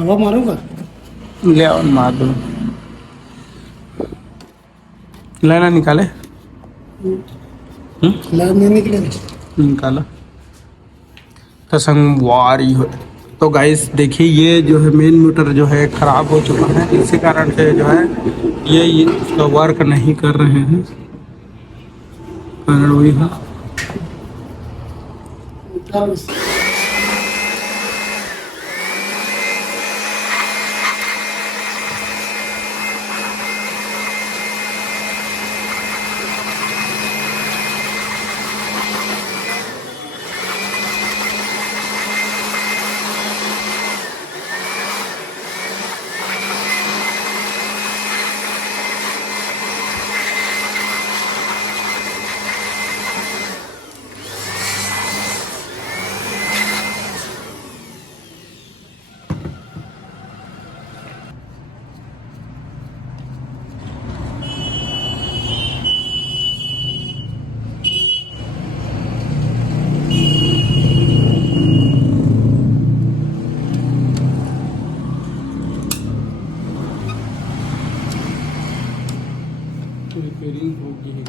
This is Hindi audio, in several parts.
हवा मारूंगा। ले आओ मार दो। लाना निकाले। लाइव नहीं निकलेगा। निकाला तो संगवारी हो। तो गाइस देखिए ये जो है मेन मोटर जो है ख़राब हो चुका है, इसी कारण से जो है ये इसका वर्क नहीं कर रहे हैं। कारण वही है। रिपेयरिंग हो गई है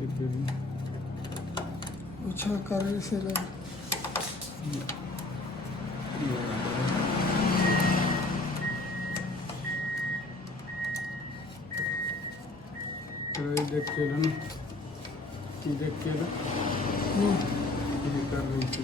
रिपेयरिंग। अच्छा कर से ले। देख के ना देख के ना ये कर रही थी।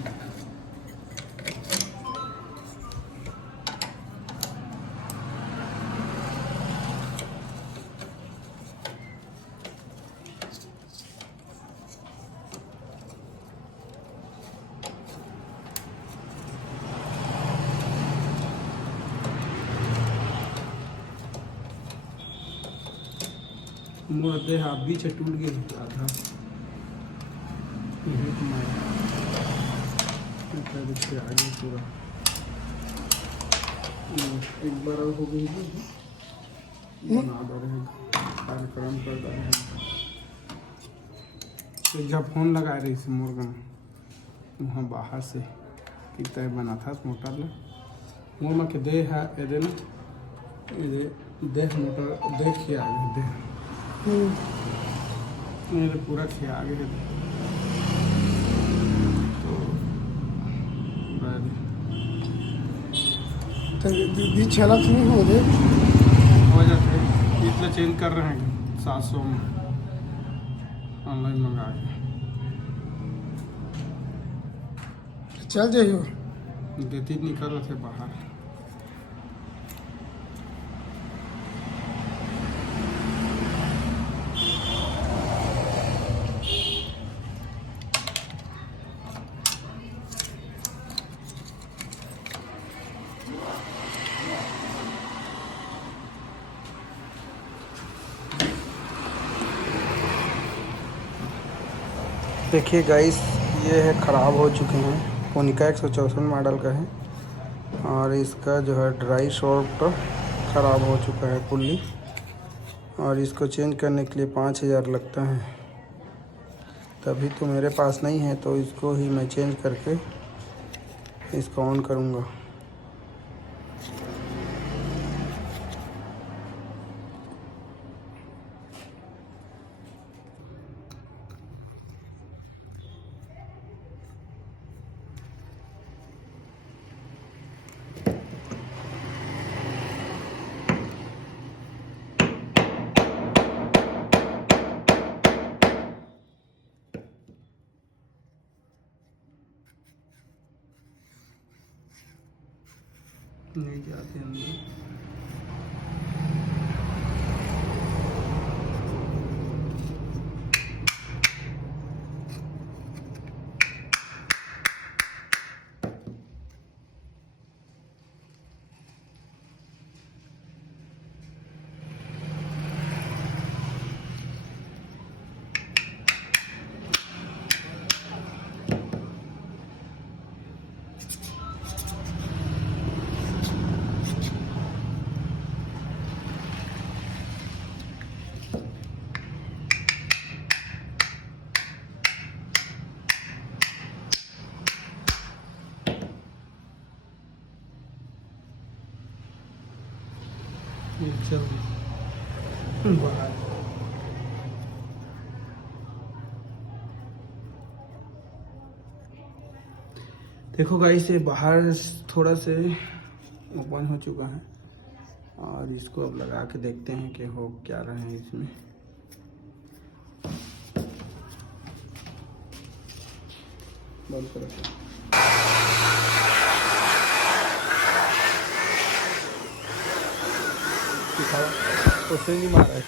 मोर देह बीच टूट गई आधा। आगे पूरा एक बार और हो गई बना दे रहे कार्यक्रम कर रहे हैं। एक जब फोन लगा रही थी मुर्गन वहाँ बाहर से कि तय बना था मोटर ले मोर के दे है ये ना ये देख मोटर देखिए आगे दे मेरे पूरा खिया आगे है। तो दी छला नहीं हो रहे हो जाते इसलिए चेंज कर रहे हैं 700 में ऑनलाइन मंगा के। चल जाइयो। देती निकल रहे थे बाहर। देखिए गाइस ये है ख़राब हो चुके हैं। पुनिका 164 मॉडल का है और इसका जो है ड्राई शॉफ्ट ख़राब हो चुका है पुल्ली और इसको चेंज करने के लिए 5000 लगता है। तभी तो मेरे पास नहीं है तो इसको ही मैं चेंज करके इसको ऑन करूँगा। नहीं जाते अंदर। देखो गाइस, ये बाहर थोड़ा से ओपन हो चुका है और इसको अब लगा के देखते हैं कि हो क्या रहे हैं इसमें। बंद करो। उससे नहीं मारा है।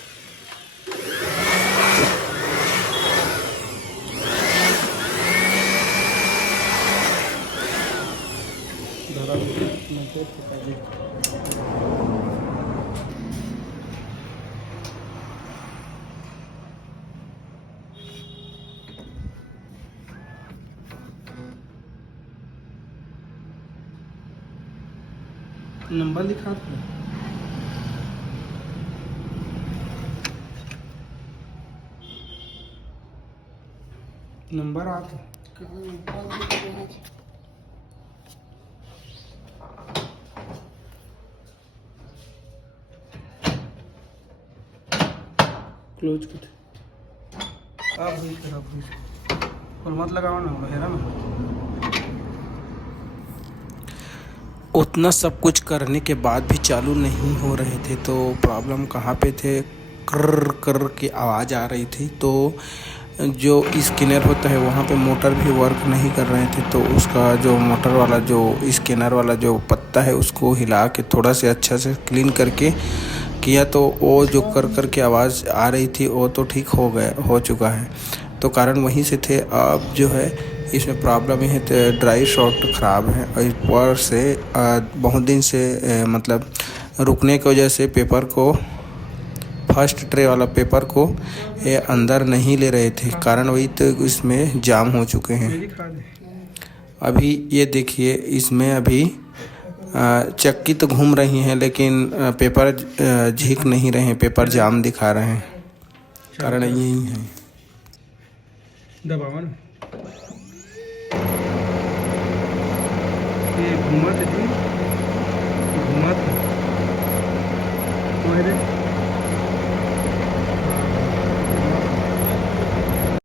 नंबर लिखा था, नंबर आता क्लोज कर। अब और मत लगाओ ना, हेरा ना। उतना सब कुछ करने के बाद भी चालू नहीं हो रहे थे, तो प्रॉब्लम कहाँ पे थे, कर कर की आवाज़ आ रही थी। तो जो स्कैनर होता है वहाँ पे मोटर भी वर्क नहीं कर रहे थे, तो उसका जो मोटर वाला जो स्कैनर वाला जो पत्ता है उसको हिला के थोड़ा से अच्छा से क्लीन करके किया, तो वो जो कर के आवाज़ आ रही थी वो तो ठीक हो चुका है। तो कारण वहीं से थे। अब जो है इसमें प्रॉब्लम ये है, तो ड्राई शॉट ख़राब है और ऊपर से बहुत दिन से मतलब रुकने की वजह से पेपर को, फर्स्ट ट्रे वाला पेपर को ये अंदर नहीं ले रहे थे, कारण वही तो इसमें जाम हो चुके हैं। अभी ये देखिए, इसमें अभी चक्की तो घूम रही हैं लेकिन पेपर झीक नहीं रहे हैं, पेपर जाम दिखा रहे हैं। कारण यही है। दबावा ना, ये घूमा